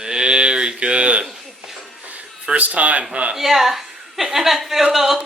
Very good. First time, huh? Yeah, and I feel a little